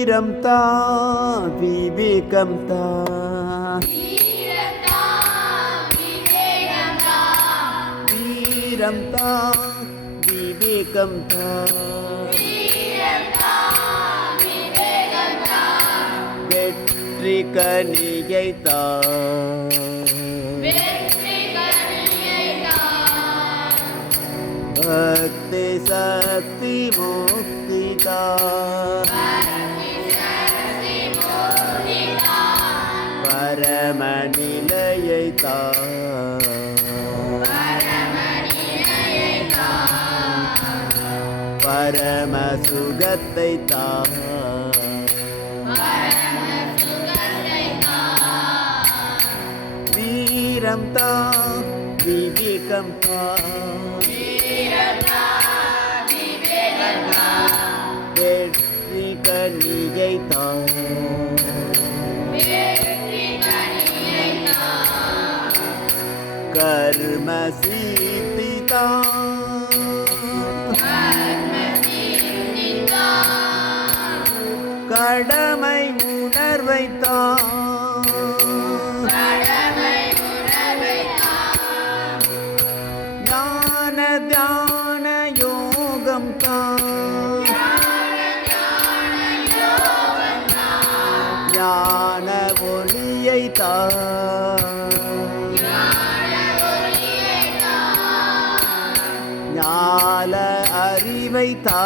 வீரம் தா விவேகம் தா. வீரம் தா விவேகம் தா. வெற்றி கனியை தா. பக்தி சக்தி முக்தி தா. நிலையை பரம சுகத்தை தா வீரம் தா விவேகம் தா வெற்றி கண்ணியை தான் கர்ம சீதி கடமை உணர்வைத்தான் ஞான தியான யோகம் தான் ஞான ஒளியை தா அறிவை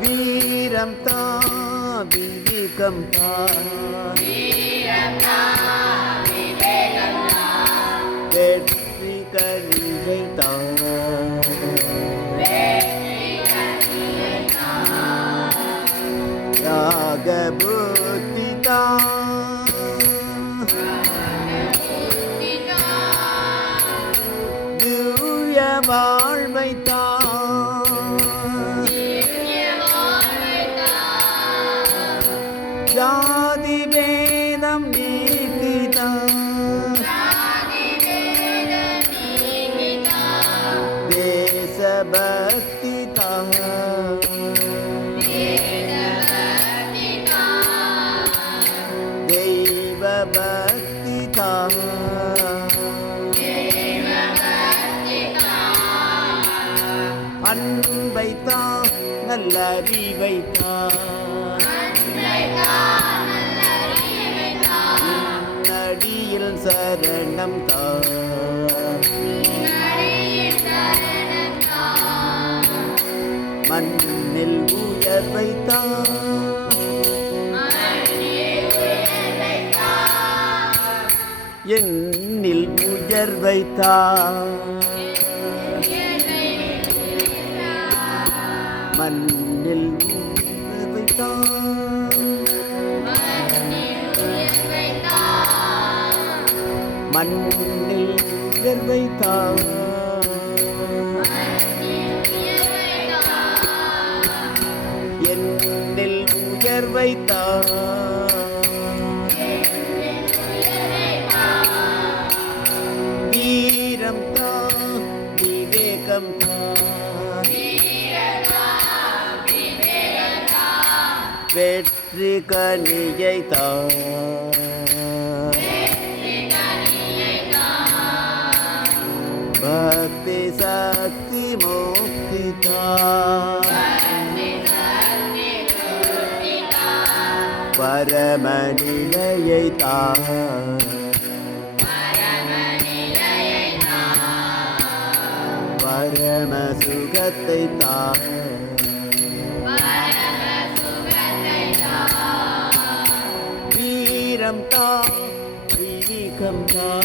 வீரம் தா விவேகம் தான் ஜாதி வேதம் நீக்கிதா. தேச பக்தி தா தெய்வ பக்தி தா அன்பை நடியில் சரணம் தா. மண்ணில் உயர் தா. எண்ணில் உயர் தா. மண்ணில் மண்ணில் உயர்வை தா என்னில் உயர்வை தா வீரம் தான் விவேகம் தான். வெற்றி கனியை தான். சக்தி முக்தி. தா. பரம சுகத்தை தா. வீரம் தா விவேகம் தா.